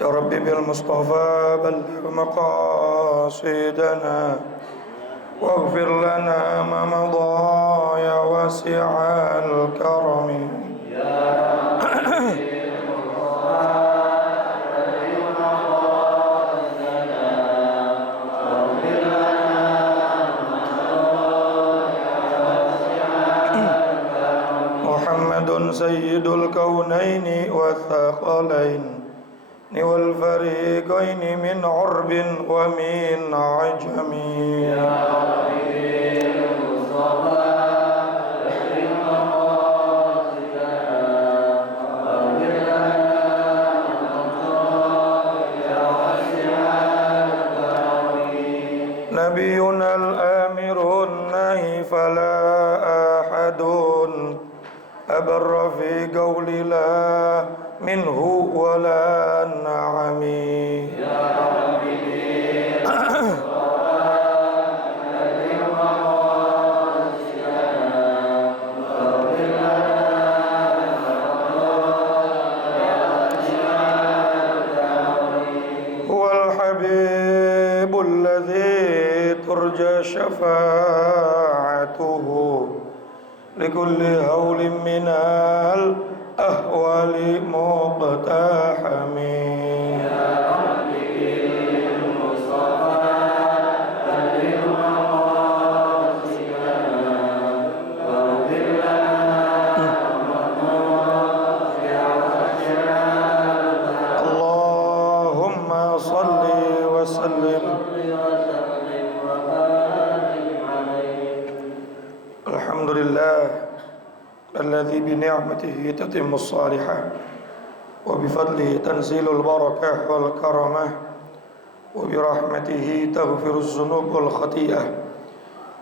يا رب بالمصطفى بلغ مقاصدنا واغفر لنا ما مضى يا واسع الكرم محمد سيد الكونين والثقلين والفريقين من عرب ومن عجم يا ربي المصطفى نبينا الآمر النهي فلا أحد أبر في قول لا منه ولا النعم يا ربي هو الحبيب الذي ترجى شفاعته لكل هول من الأهوال مقتحم يا ربي المصطفى بلغ مقاصدنا واغفر لنا يا اللهم صل وسلم الحمد لله الذي بنعمته تتم الصالحات وبفضله تنزيل البركة والكرمة وبرحمته تغفر الذنوب والخطيئة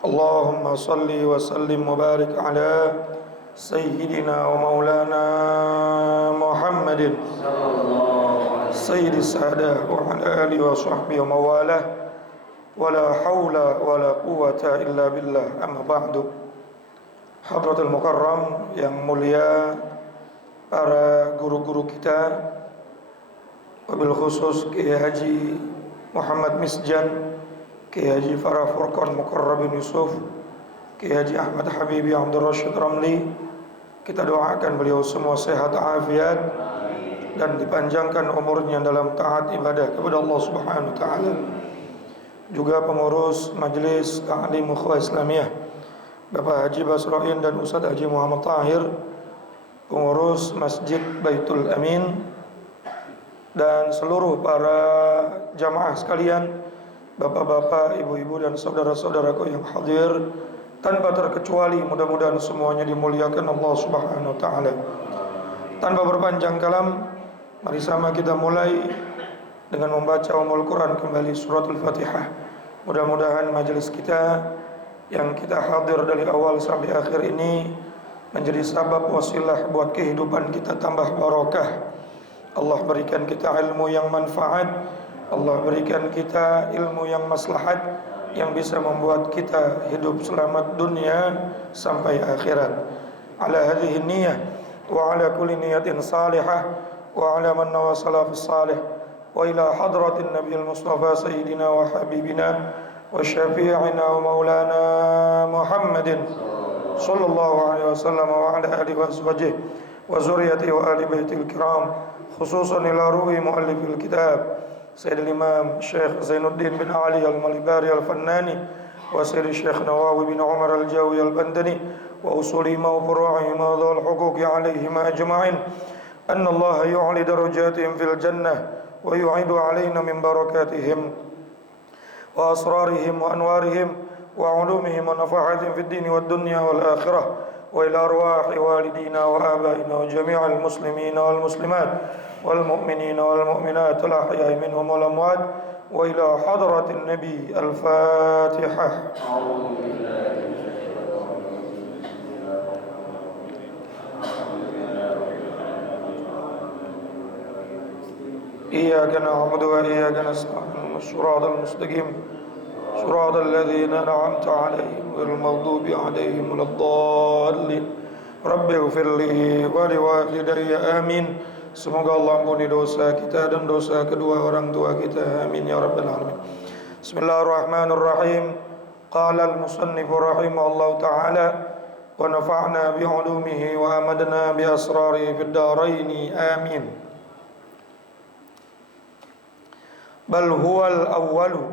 اللهم صل وسلم وبارك على سيدنا ومولانا محمد سيد السادة وعلى آله وصحبه وموالاه ولا حول ولا قوة إلا بالله أما بعد. Hadratul Mukarram yang mulia, para guru-guru kita, wabil khusus Kiai Haji Muhammad Misjan, Kiai Haji Farah Furqan Mukarrabin Yusuf, Kiai Haji Ahmad Habibi Abdul Rashid Ramli, kita doakan beliau semua sehat afiat dan dipanjangkan umurnya dalam taat ibadah kepada Allah Subhanahu wa taala. Juga pengurus Majelis Ta'lim Ukhuwah Islamiyah Bapak Haji Basroin dan Ustadz Haji Muhammad Tahir, pengurus Masjid Baitul Amin, dan seluruh para jamaah sekalian, bapak-bapak, ibu-ibu, dan saudara-saudaraku yang hadir, tanpa terkecuali, mudah-mudahan semuanya dimuliakan Allah Subhanahu wa taala. Tanpa berpanjang kalam, mari sama kita mulai dengan membaca Ummul Quran kembali suratul Fatihah. Mudah-mudahan majelis kita yang kita hadir dari awal sampai akhir ini menjadi sabab wasilah buat kehidupan kita tambah barokah. Allah berikan kita ilmu yang manfaat, Allah berikan kita ilmu yang maslahat, yang bisa membuat kita hidup selamat dunia sampai akhirat. Ala hadhihi niyyah wa ala kulli niyatin salihah wa ala man nawa salafus salih wa ila hadratin nabiyil mustafa sayyidina wa habibina وشفيعنا ومولانا محمد صلى الله عليه وسلم وعلى آله وأزواجه وذريته وآل بيته الكرام خصوصا إلى روح مؤلف الكتاب سيد الإمام الشيخ زين الدين بن علي المليباري الفناني وسيد الشيخ نواوي بن عمر الجاوي البندني وأصولهما وفروعهما وذو الحقوق عليهما أجمعين أن الله يعلي درجاتهم في الجنة ويعيد علينا من بركاتهم وأسرارهم وأنوارهم وعلومهم ونفعاتهم في الدين والدنيا والآخرة وإلى أرواح والدينا وآبائنا وجميع المسلمين والمسلمات والمؤمنين والمؤمنات الأحياء منهم والأموات وإلى حضرة النبي الفاتحة. إياك نعبد وإياك نستعين الصراط المستقيم صراط الذين أنعمت عليهم غير المغضوب عليهم ولا الضالين Rabbighfirli wa liwalidayya amin. Semoga Allah ampuni dosa kita dan dosa kedua orang tua kita, amin ya rabbal alamin. Bismillahirrahmanirrahim. Qala al-musannif rahimahullahu ta'ala wa nafa'na bi'ulumihi wa amadna bi asrari fid dharain, amin. Bal huwal awwalu,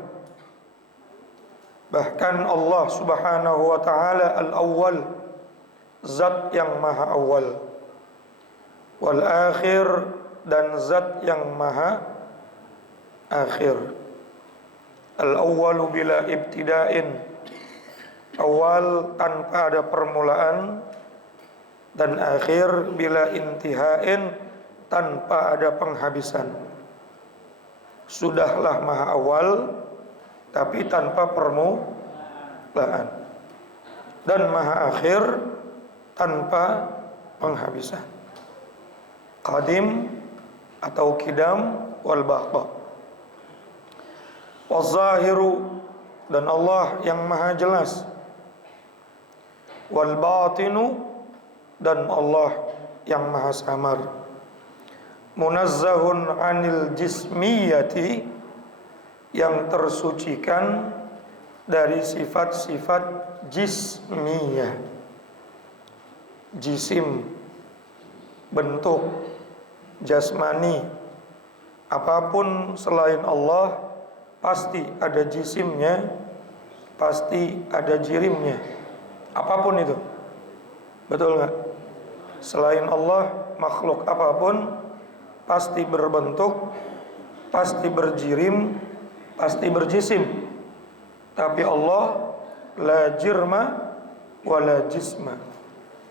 bahkan Allah subhanahu wa ta'ala al-awwal, zat yang maha awal, wal akhir, dan zat yang maha akhir. Al-awwalu bila ibtida'in, awal tanpa ada permulaan, dan akhir bila intiha'in, tanpa ada penghabisan. Sudahlah maha awal tapi tanpa permulaan, dan maha akhir tanpa penghabisan. Qadim atau kidam wal baqa. Waz-zahiru, dan Allah yang maha jelas. Wal batinu, dan Allah yang maha samar. Munazzahun anil jismiyati, yang tersucikan dari sifat-sifat jismiyah. Jisim, bentuk, jasmani. Apapun selain Allah pasti ada jisimnya, pasti ada jirimnya. Apapun itu, betul nggak? Selain Allah, makhluk apapun pasti berbentuk, pasti berjirim, pasti berjisim. Tapi Allah la jirma wala jisma.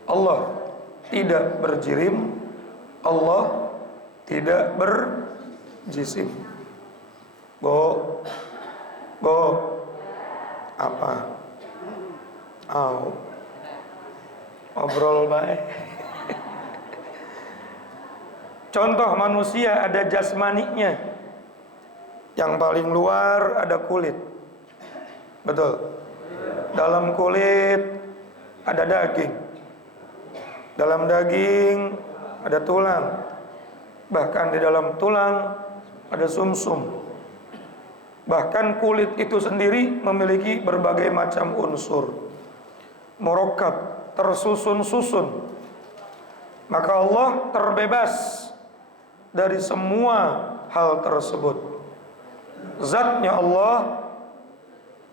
Allah tidak berjirim, Allah tidak berjisim. Bo apa? Obrol baik. Contoh manusia ada jasmaninya. Yang paling luar ada kulit. Betul. Dalam kulit ada daging. Dalam daging ada tulang. Bahkan di dalam tulang ada sumsum. Bahkan kulit itu sendiri memiliki berbagai macam unsur, murakkab, tersusun-susun. Maka Allah terbebas dari semua hal tersebut. Zatnya Allah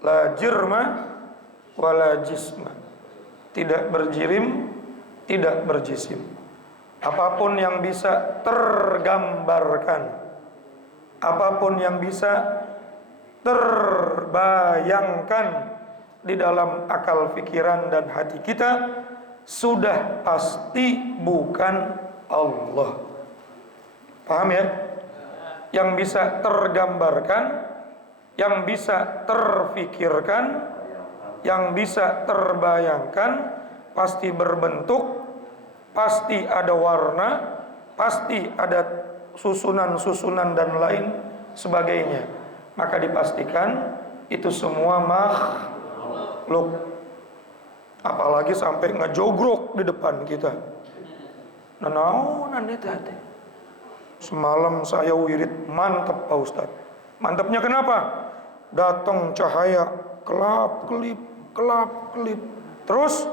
la jirma wala jisma, tidak berjirim, tidak berjisim. Apapun yang bisa tergambarkan, apapun yang bisa terbayangkan di dalam akal pikiran dan hati kita, sudah pasti bukan Allah. Paham ya? Yang bisa tergambarkan, yang bisa terfikirkan, yang bisa terbayangkan, pasti berbentuk, pasti ada warna, pasti ada susunan-susunan dan lain sebagainya. Maka dipastikan itu semua makhluk. Apalagi sampai ngejogrok di depan kita. Naon itu hati. Semalam saya wirid mantap Pak Ustaz. Mantapnya kenapa? Datang cahaya kelap-kelip, kelap-kelip. Terus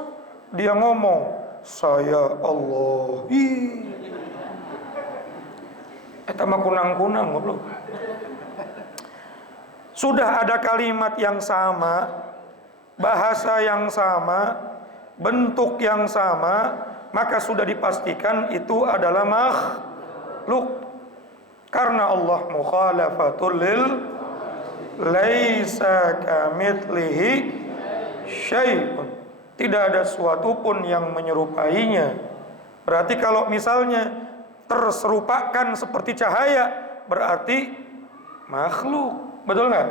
dia ngomong, saya Allah. Eta mah kunang-kunang goblok. Sudah ada kalimat yang sama, bahasa yang sama, bentuk yang sama, maka sudah dipastikan itu adalah makhluk. Karena Allah mukhalafatul lil laisa kamitslihi syai'un. Tidak ada suatu pun yang menyerupainya. Berarti kalau misalnya terserupakan seperti cahaya, berarti makhluk. Betul nggak?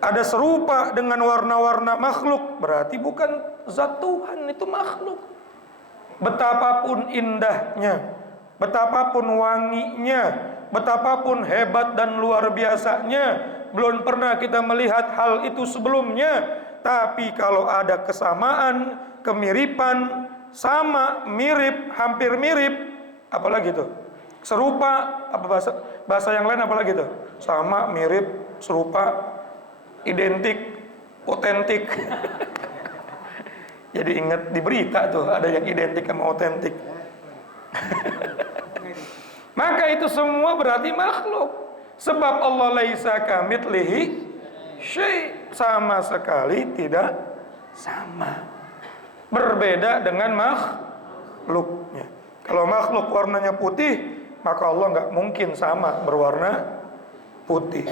Ada serupa dengan warna-warna makhluk, berarti bukan zat Tuhan, itu makhluk. Betapapun indahnya, betapapun wanginya, betapapun hebat dan luar biasanya, belum pernah kita melihat hal itu sebelumnya. Tapi kalau ada kesamaan, kemiripan, sama, mirip, hampir mirip, apalagi tuh? Serupa, apa bahasa yang lain apalagi tuh? Sama, mirip, serupa, identik, otentik. Jadi ingat di berita tuh ada yang identik sama otentik. Maka itu semua berarti makhluk. Sebab Allah laisa kamitslihi syai', sama sekali tidak sama. Berbeda dengan makhluknya. Kalau makhluk warnanya putih, maka Allah nggak mungkin sama berwarna putih.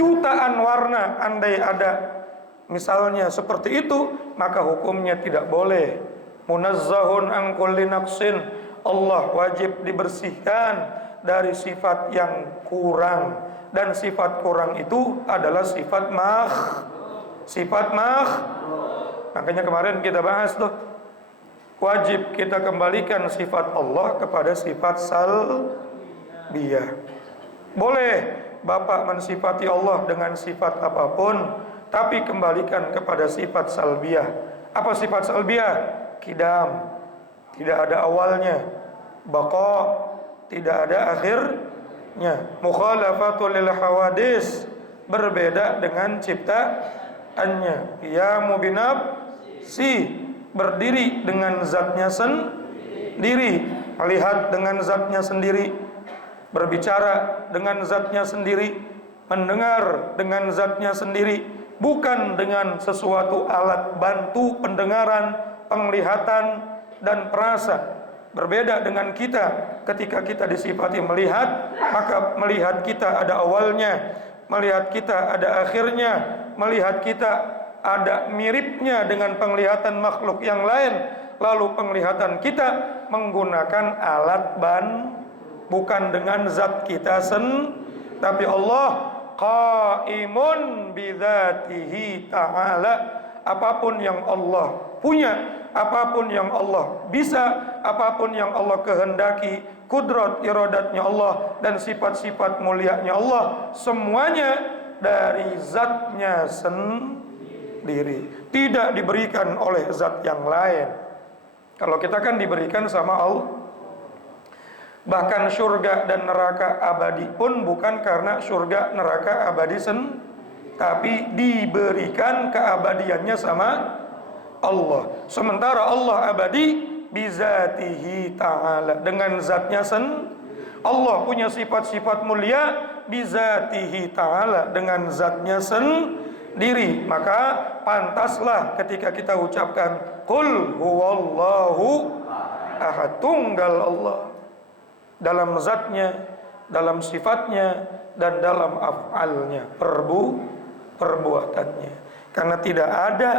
Jutaan warna andai ada misalnya seperti itu, maka hukumnya tidak boleh. Munazzahun an kulli naqsin, Allah wajib dibersihkan dari sifat yang kurang, dan sifat kurang itu adalah sifat makanya kemarin kita bahas tuh, wajib kita kembalikan sifat Allah kepada sifat salbiyah. Boleh Bapak mensifati Allah dengan sifat apapun, tapi kembalikan kepada sifat salbiyah. Apa sifat salbiyah? Qidam, tidak ada awalnya. Baqa, tidak ada akhirnya. Mukhalafatul lil hawadis, berbeda dengan ciptaannya. Qiyamu binafsi, berdiri dengan zatnya sendiri, melihat dengan zatnya sendiri, berbicara dengan zatnya sendiri, mendengar dengan zatnya sendiri, bukan dengan sesuatu alat bantu pendengaran, penglihatan, dan perasa. Berbeda dengan kita, ketika kita disifati melihat, maka melihat kita ada awalnya, melihat kita ada akhirnya, melihat kita ada miripnya dengan penglihatan makhluk yang lain. Lalu penglihatan kita menggunakan alat bukan dengan zat kita tapi Allah qaimun bidzatihi ta'ala. Apapun yang Allah punya, apapun yang Allah bisa, apapun yang Allah kehendaki, kudrat iradatnya Allah dan sifat-sifat mulianya Allah, semuanya dari zatnya sendiri, tidak diberikan oleh zat yang lain. Kalau kita kan diberikan sama Allah. Bahkan surga dan neraka abadi pun bukan karena surga neraka abadi tapi diberikan keabadiannya sama Allah. Sementara Allah abadi bizatihi ta'ala, dengan zatnya Allah punya sifat-sifat mulia bizatihi ta'ala, dengan zatnya sendiri. Maka pantaslah ketika kita ucapkan qul huwallahu ahad, tunggal Allah dalam zatnya, dalam sifatnya, dan dalam af'alnya, perbuatannya. Karena tidak ada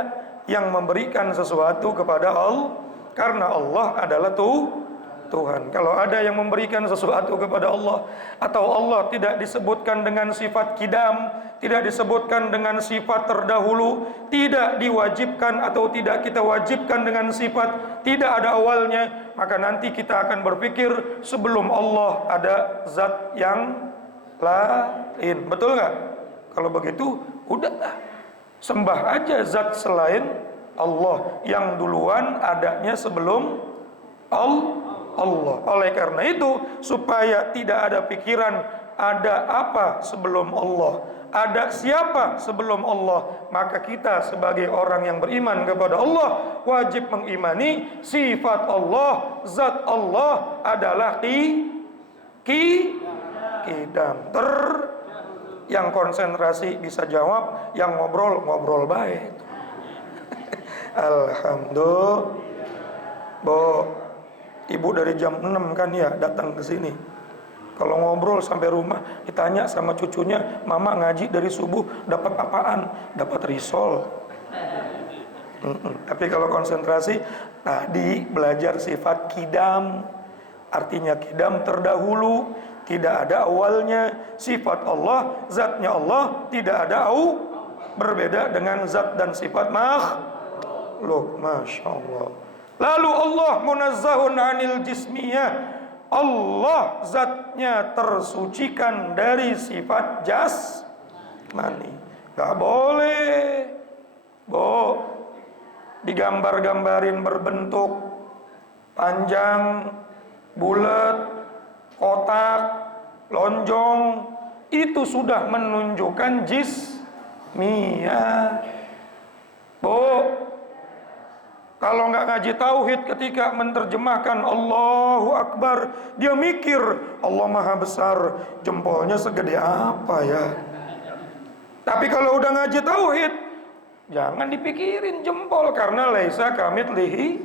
yang memberikan sesuatu kepada Allah, karena Allah adalah Tuhan. Kalau ada yang memberikan sesuatu kepada Allah, atau Allah tidak disebutkan dengan sifat qidam, tidak disebutkan dengan sifat terdahulu, tidak diwajibkan atau tidak kita wajibkan dengan sifat tidak ada awalnya, maka nanti kita akan berpikir sebelum Allah ada zat yang lain. Betul nggak? Kalau begitu, udahlah, sembah aja zat selain Allah yang duluan adanya sebelum Allah. Oleh karena itu, supaya tidak ada pikiran ada apa sebelum Allah, ada siapa sebelum Allah, maka kita sebagai orang yang beriman kepada Allah wajib mengimani sifat Allah, zat Allah adalah qidam. Yang konsentrasi bisa jawab, yang ngobrol baik. Alhamdulillah. Ibu dari jam 6 kan ya datang ke sini. Kalau ngobrol sampai rumah ditanya sama cucunya, "Mama ngaji dari subuh dapat apaan?" "Dapat risol." Tapi kalau konsentrasi, tadi belajar sifat qidam. Artinya qidam terdahulu, tidak ada awalnya. Sifat Allah, zatnya Allah tidak ada berbeda dengan zat dan sifat makhluk. Masya Allah. Lalu Allah munazzahun anil jismiyah, Allah zatnya tersucikan dari sifat jasmani. Gak boleh digambar-gambarin berbentuk panjang, bulat, kotak, lonjong, itu sudah menunjukkan jismiyah. Bu, kalau nggak ngaji tauhid ketika menerjemahkan Allahu Akbar, dia mikir Allah Maha Besar, jempolnya segede apa ya. Tapi kalau udah ngaji tauhid, jangan dipikirin jempol, karena laisa kamitslihi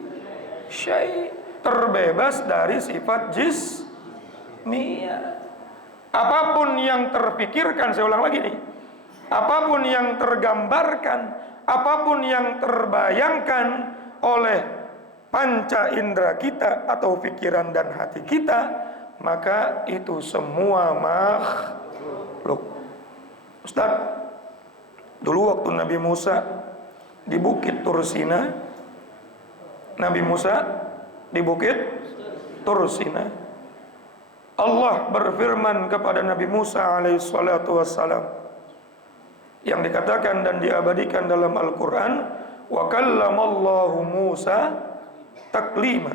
syai', terbebas dari sifat jismiyah. Apapun yang terpikirkan, saya ulang lagi nih, apapun yang tergambarkan, apapun yang terbayangkan oleh panca indera kita atau pikiran dan hati kita, maka itu semua makhluk. Ustaz, dulu waktu Nabi Musa di Bukit Tursina, Nabi Musa di Bukit Tursina, Allah berfirman kepada Nabi Musa alaihissalatu wassalam, yang dikatakan dan diabadikan dalam Al-Quran, wa kallamallahu Musa taklima.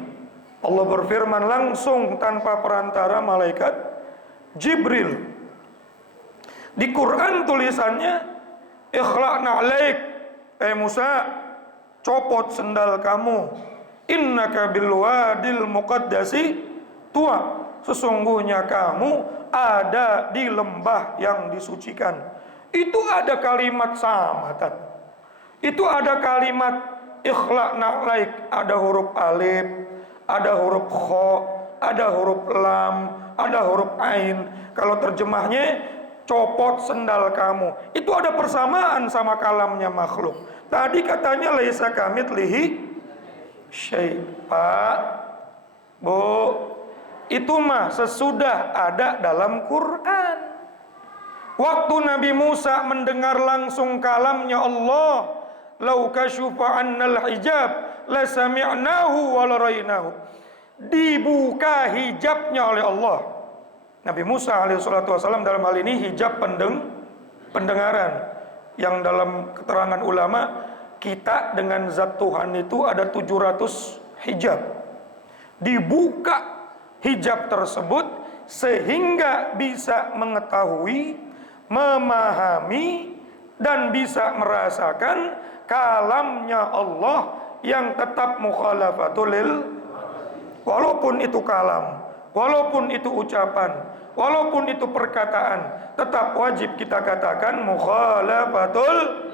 Allah berfirman langsung tanpa perantara malaikat Jibril. Di Quran tulisannya, ikhla'na alaik, Musa, copot sendal kamu, innaka bil wadil muqaddasi tuwa, sesungguhnya kamu ada di lembah yang disucikan. Itu ada kalimat samatan, itu ada kalimat ikhla'na alaik, ada huruf alif, ada huruf kha, ada huruf lam, ada huruf ain. Kalau terjemahnya copot sendal kamu, itu ada persamaan sama kalamnya makhluk. Tadi katanya laisa kamitslihi syai'. Pak, Bu, itu mah sesudah ada dalam Quran. Waktu Nabi Musa mendengar langsung kalamnya Allah, lau kashufa annal hijab la sami'nahu wa la ra'aynahu, dibuka hijabnya oleh Allah. Nabi Musa alaihissalam dalam hal ini hijab pendengaran, yang dalam keterangan ulama, kita dengan zat Tuhan itu ada 700 hijab. Dibuka hijab tersebut sehingga bisa mengetahui, memahami, dan bisa merasakan kalamnya Allah yang tetap mukhalafatul lil, walaupun itu kalam, walaupun itu ucapan, walaupun itu perkataan, tetap wajib kita katakan mukhalafatul,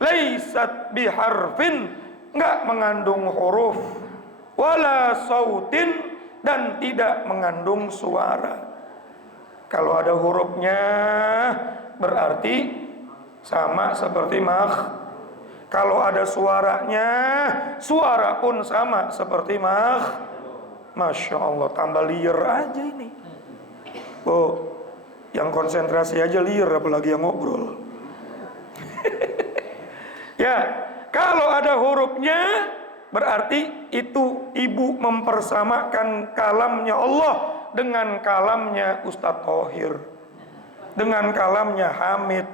laisat biharfin, enggak mengandung huruf, wala sautin, dan tidak mengandung suara. Kalau ada hurufnya berarti sama seperti kalau ada suaranya, suara pun sama seperti Masya Allah, tambah liar aja ini. Oh, yang konsentrasi aja liar, apalagi yang ngobrol. Ya, kalau ada hurufnya berarti itu ibu mempersamakan kalamnya Allah dengan kalamnya Ustadz Thohir, dengan kalamnya Hamid.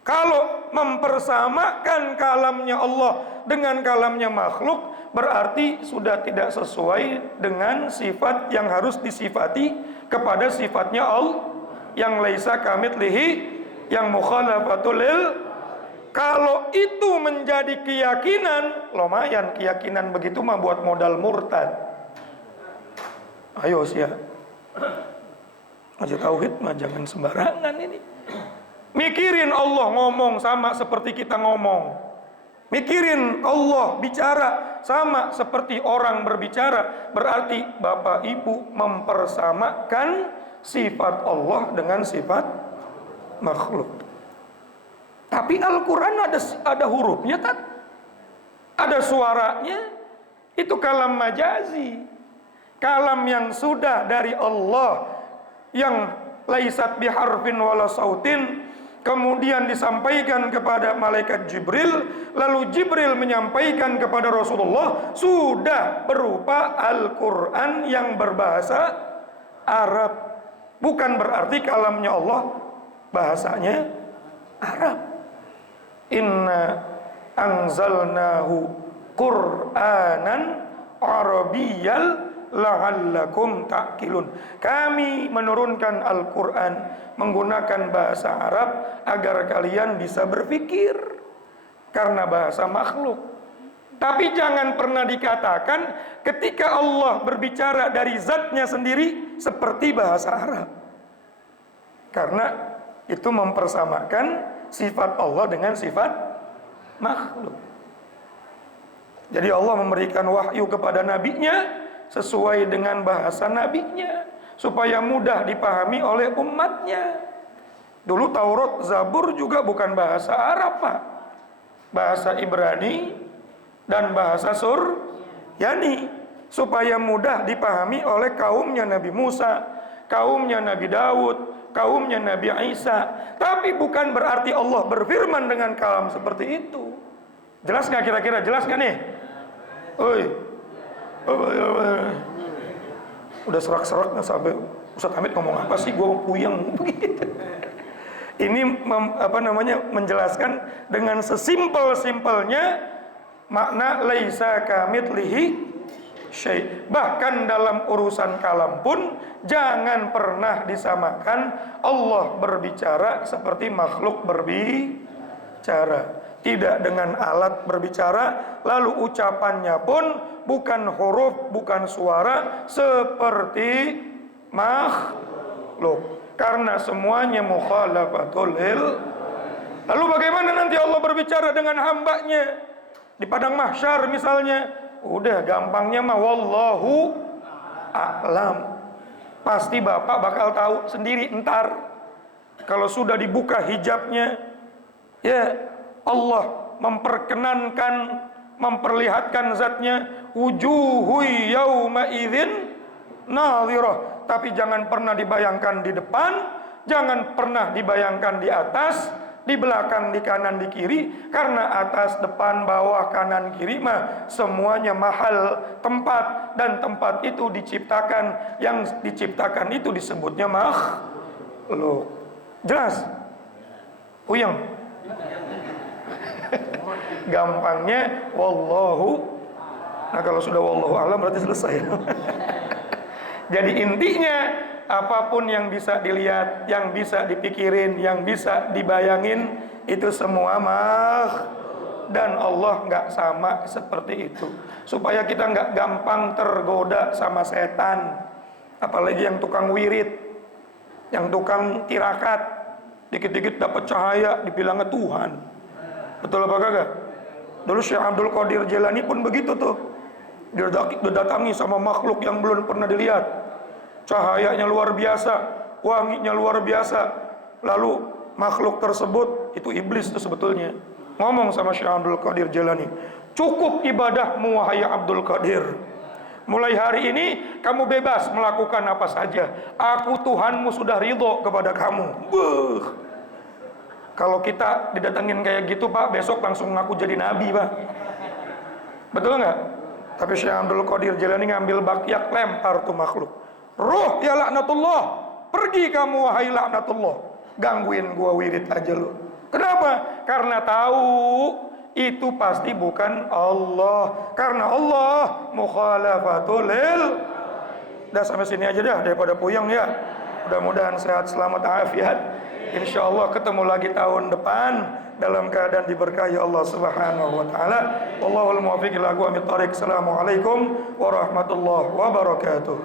Kalau mempersamakan kalamnya Allah dengan kalamnya makhluk, berarti sudah tidak sesuai dengan sifat yang harus disifati kepada sifatnya Allah, yang laisa kamitslihi, yang mukhalafatul lil. Kalau itu menjadi keyakinan, lumayan keyakinan begitu mah buat modal murtad. Ayo sih ya, ngaji tauhid mah jangan sembarangan ini. Mikirin Allah ngomong sama seperti kita ngomong. Mikirin Allah bicara sama seperti orang berbicara. Berarti Bapak Ibu mempersamakan sifat Allah dengan sifat makhluk. Tapi Al-Quran ada hurufnya, tak? Ada suaranya. Itu kalam majazi, kalam yang sudah dari Allah, yang laisat biharfin wala sautin, kemudian disampaikan kepada malaikat Jibril, lalu Jibril menyampaikan kepada Rasulullah, sudah berupa Al-Quran yang berbahasa Arab. Bukan berarti kalamnya Allah bahasanya Arab. Inna anzalnahu Qur'anan arabiyyal la'allakum ta'qilun. Kami menurunkan Al-Quran menggunakan bahasa Arab agar kalian bisa berpikir, karena bahasa makhluk. Tapi jangan pernah dikatakan ketika Allah berbicara dari zatnya sendiri seperti bahasa Arab, karena itu mempersamakan sifat Allah dengan sifat makhluk. Jadi Allah memberikan wahyu kepada nabinya sesuai dengan bahasa nabinya, supaya mudah dipahami oleh umatnya. Dulu Taurat, Zabur juga bukan bahasa Arab, Pak. Bahasa Ibrani dan bahasa Suryani, supaya mudah dipahami oleh kaumnya Nabi Musa, kaumnya Nabi Daud, kaumnya Nabi Isa. Tapi bukan berarti Allah berfirman dengan kalam seperti itu. Jelas nggak kira-kira? Jelas nggak nih? Oi. Udah serak-serak sampai Ustaz Hamid ngomong apa sih, gue puyeng begitu. Ini menjelaskan dengan sesimpel-simpelnya makna laisa kamitslihi syai'. Bahkan dalam urusan kalam pun jangan pernah disamakan Allah berbicara seperti makhluk berbicara. Tidak dengan alat berbicara, lalu ucapannya pun bukan huruf, bukan suara seperti makhluk, karena semuanya mukhalafatul lil. Lalu bagaimana nanti Allah berbicara dengan hambanya di padang mahsyar misalnya? Udah gampangnya mah wallahu a'lam. Pasti Bapak bakal tahu sendiri ntar kalau sudah dibuka hijabnya. Ya, Allah memperkenankan, memperlihatkan zatnya, wujuhu yauma idzin nadhirah. Tapi jangan pernah dibayangkan di depan, jangan pernah dibayangkan di atas, di belakang, di kanan, di kiri. Karena atas, depan, bawah, kanan, kiri mah semuanya mahal tempat, dan tempat itu diciptakan, yang diciptakan itu disebutnya makhluk. Jelas? Puyeng? Gampangnya wallahu. Nah kalau sudah wallahu alam berarti selesai. Jadi intinya apapun yang bisa dilihat, yang bisa dipikirin, yang bisa dibayangin, itu semua dan Allah nggak sama seperti itu. Supaya kita nggak gampang tergoda sama setan. Apalagi yang tukang wirid, yang tukang tirakat, dikit-dikit dapat cahaya dibilangnya Tuhan. Betul apa kagak? Dulu Syekh Abdul Qadir Jailani pun begitu tuh. Didatangi sama makhluk yang belum pernah dilihat. Cahayanya luar biasa, wanginya luar biasa. Lalu makhluk tersebut, itu iblis tuh sebetulnya, ngomong sama Syekh Abdul Qadir Jailani, cukup ibadahmu wahai Abdul Qadir. Mulai hari ini kamu bebas melakukan apa saja. Aku Tuhanmu sudah ridho kepada kamu. Kalau kita didatengin kayak gitu Pak, besok langsung ngaku jadi nabi Pak. Betul nggak? Tapi Syekh Abdul Qadir Jailani ngambil bakyak, lempar tuh makhluk. Ruh ya laknatullah, pergi kamu wahai laknatullah. Gangguin gua wirid aja lu. Kenapa? Karena tahu itu pasti bukan Allah. Karena Allah mukhalafatul lil. Udah sampai sini aja dah daripada puyeng ya. Mudah-mudahan sehat, selamat, afiat. Insyaallah ketemu lagi tahun depan dalam keadaan diberkahi Allah Subhanahu wa taala. Wallahul muwaffiq ila aqwamit thoriq. Assalamualaikum warahmatullahi wabarakatuh.